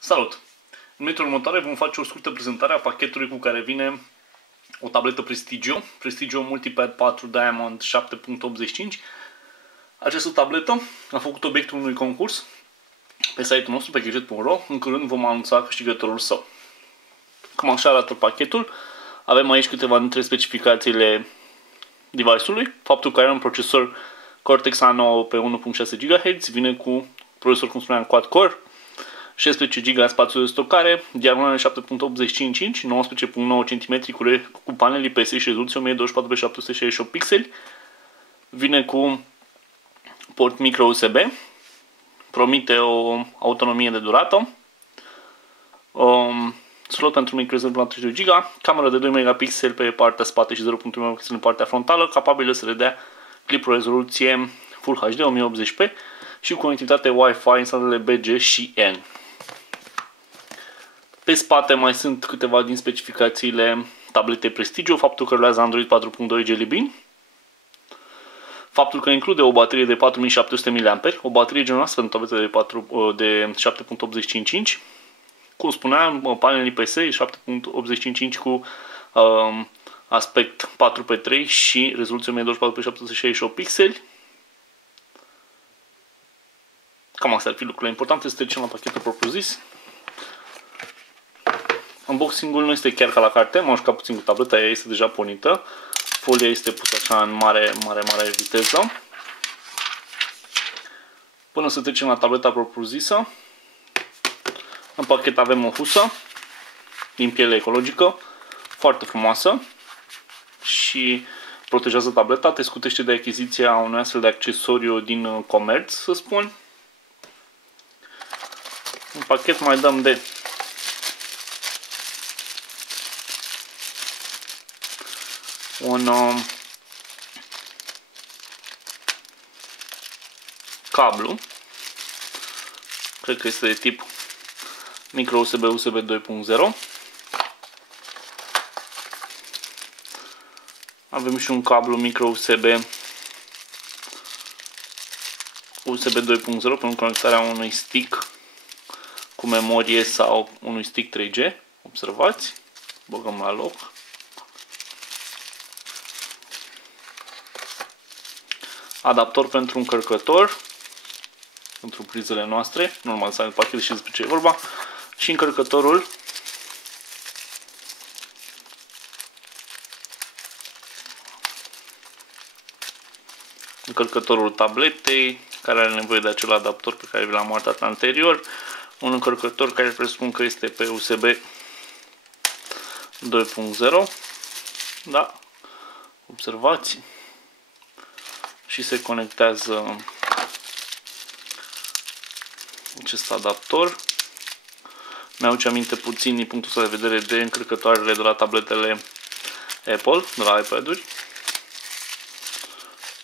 Salut! În minutul următoare vom face o scurtă prezentare a pachetului cu care vine o tabletă Prestigio Multipad 4 Diamond 7.85. Această tabletă a făcut obiectul unui concurs pe site-ul nostru, pe gadget.ro. În curând vom anunța câștigătorul său. Cam așa arată pachetul. Avem aici câteva dintre specificațiile device-ului. Faptul că are un procesor Cortex A9 pe 1.6 GHz, vine cu procesor, cum spuneam, quad-core, 16 GB spațiu de stocare, diagonale 7.85 inch, 19.9 cm cu panel IPS și rezoluție 1024x768 pixeli. Vine cu port micro USB, promite o autonomie de durată, slot pentru micro USB la 30 GB, cameră de 2 megapixeli pe partea spate și 0.1 megapixeli în partea frontală, capabilă să redea clipul rezoluție Full HD 1080p și conectivitate Wi-Fi în standardele BG și N. Pe spate mai sunt câteva din specificațiile tabletei Prestigio, faptul că rulează Android 4.2 Jelly Bean, faptul că include o baterie de 4700 mAh, o baterie generoasă pentru tablete de 7.85 inch, cum spuneam, panel IPS 7.85 inch cu aspect 4x3 și rezoluție 1024x768 pixeli. Cam astea ar fi lucrurile importante. Să trecem la pachetul propriu-zis. Unboxing-ul nu este chiar ca la carte, m-am jucat puțin cu tableta, ea este deja pornită. Folia este pusă așa în mare viteză. Până să trecem la tableta propriu-zisă, în pachet avem o husă din piele ecologică, foarte frumoasă și protejează tableta, te scutește de achiziția unui astfel de accesoriu din comerț, să spun. În pachet mai dăm de un cablu, cred că este de tip micro USB USB 2.0. Avem și un cablu micro USB 2.0 pentru conectarea unui stick cu memorie sau unui stick 3G. Observați, băgăm la loc. Adaptor pentru încărcător, pentru prizele noastre, normal să ai pachet și despre ce e vorba, și încărcătorul tabletei, care are nevoie de acel adaptor pe care vi l-am arătat anterior, un încărcător care presupun că este pe USB 2.0, da, observați, și se conectează acest adaptor. Mi-aduce aminte puțin din punctul ăsta de vedere de încărcătoarele de la tabletele Apple, de la iPad-uri.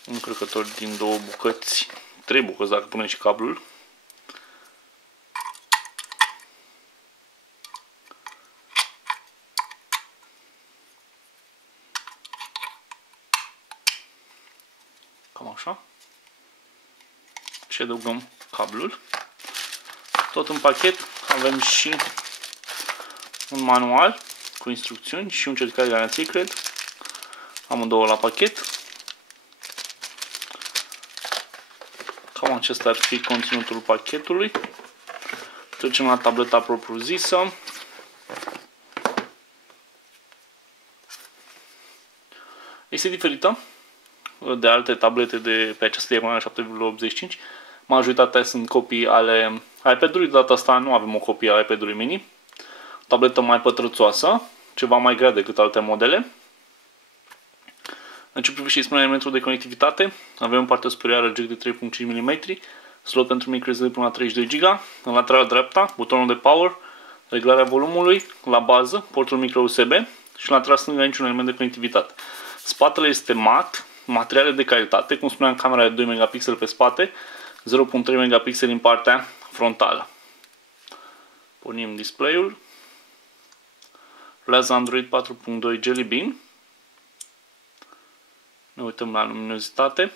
Un încărcător din două bucăți, 3 bucăți dacă punem și cablul. Cam așa. Și adăugăm cablul. Tot în pachet avem și un manual cu instrucțiuni și un certificat de garanție, cred. Amândouă la pachet. Cam acesta ar fi conținutul pachetului. Trecem la tableta propriu-zisă. Este diferită de alte tablete de pe această diagonală 7.85. Majoritatea sunt copii ale iPad-ului, de data asta nu avem o copie a iPad-ului mini. O tabletă mai pătrățoasă, ceva mai grea decât alte modele. În ce privește elementul de conectivitate, avem în partea superioară jack de 3.5 mm, slot pentru microSD până la 32 GB, în lateral dreapta, butonul de power, reglarea volumului, la bază, portul micro USB și în lateral stânga niciun element de conectivitate. Spatele este mat, materiale de calitate, cum spuneam, camera de 2 megapixeli pe spate, 0.3 megapixeli în partea frontală. Pornim display-ul. Rulează Android 4.2 Jelly Bean. Ne uităm la luminozitate.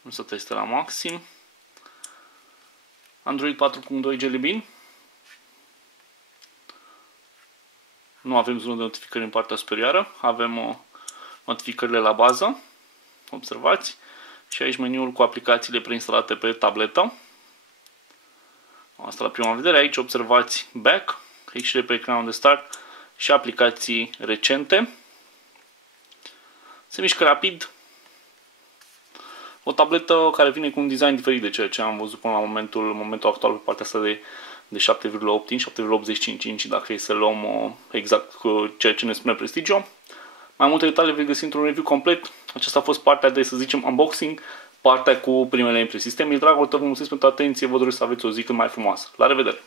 Nu se testă la maxim. Android 4.2 Jelly Bean. Nu avem zonă de notificări în partea superioară. Avem notificările la bază. Observați. Și aici meniul cu aplicațiile preinstalate pe tabletă. Asta la prima vedere. Aici observați Back, ieșire pe ecranul de start și aplicații recente. Se mișcă rapid. O tabletă care vine cu un design diferit de ceea ce am văzut până la momentul actual pe partea asta de 7,8 inch, 7,85 inch, dacă e să luăm exact cu ceea ce ne spune Prestigio. Mai multe detalii veți găsi într-un review complet. Aceasta a fost partea de, să zicem, unboxing, partea cu primele impresii. Sistemul Dragul, vă mulțumesc pentru atenție, vă doresc să aveți o zi cât mai frumoasă. La revedere!